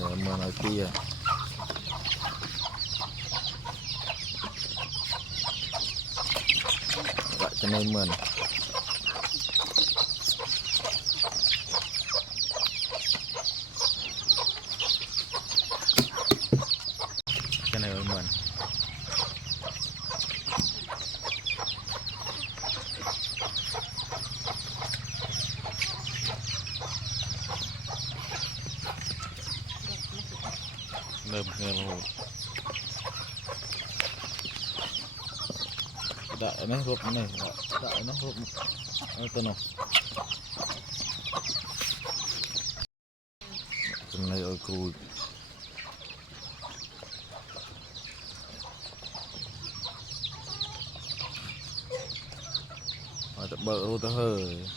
này mưa nói kia vậy cho nên mượn cái này mượn lơm nghe hồ đại nó hộp này đại nó hộp tên nào tên này ơi cùi tập bờ ô tô hơi